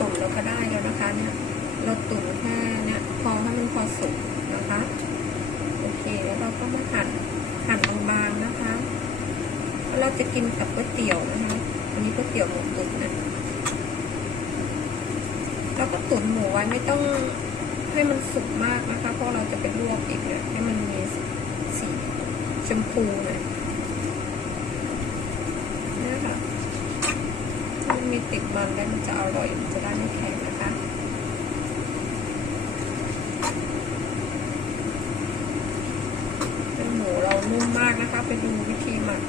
ตุ๋นเราก็ได้แล้วนะคะเนี่ยเราตุ๋นแค่เนี่ยพอให้มันพอสุกนะคะโอเคแล้วเราก็มาหั่นหั่นบางๆนะคะเราจะกินกับก๋วยเตี๋ยวนะคะอันนี้ก๋วยเตี๋ยวหมูตุ๋นนะเราก็ตุ๋นหมูไว้ไม่ต้องให้มันสุกมากนะคะ เพราะเราจะไปลวกอีกเนี่ยให้มันมีสีชมพูหน่อยเนี่ยค่ะ ถ้ามันมีติดมันได้มันจะอร่อยมันจะได้ไม่แข็งนะคะเป็นหมูเรานุ่มมากนะคะ ไปดูวิธีหมัก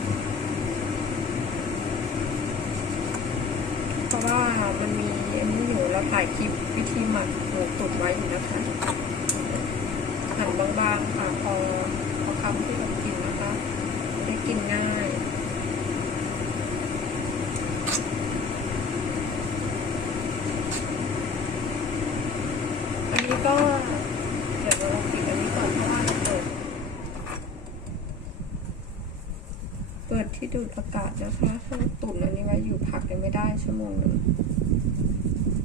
เพราะว่ามันมีอันนี้อยู่เราถ่ายคลิปวิธีหมักหมูตุ๋นไว้อยู่นะคะหั่นบางๆค่ะพอพอคำที่เรากินนะคะ ได้กินง่าย อันนี้ก็เดี๋ยวเราปิดอันนี้ก่อนเพราะว่าเราเปิดเปิดที่ดูดอากาศนะคะให้ตุ๋นอันนี้ไว้อยู่ผักยังไม่ได้ชั่วโมงหนึ่ง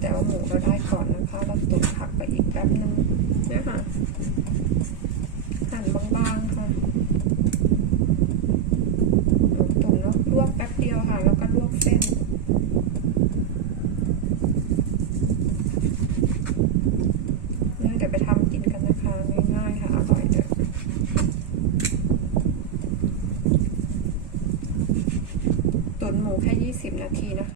แต่ว่าหมูเราได้ก่อนนะคะ เราตุ๋นผักไปอีกแป๊บนึงเนี่ยค่ะหั่นบางๆค่ะหมูตุ๋นแล้วลวกแป๊บเดียวค่ะ แล้วก็ลวกเส้น เนี่ยเดี๋ยวไปทำกินกันนะคะ ง่ายๆค่ะ อร่อยเลย ตุ๋นหมูแค่ 20 นาทีนะคะ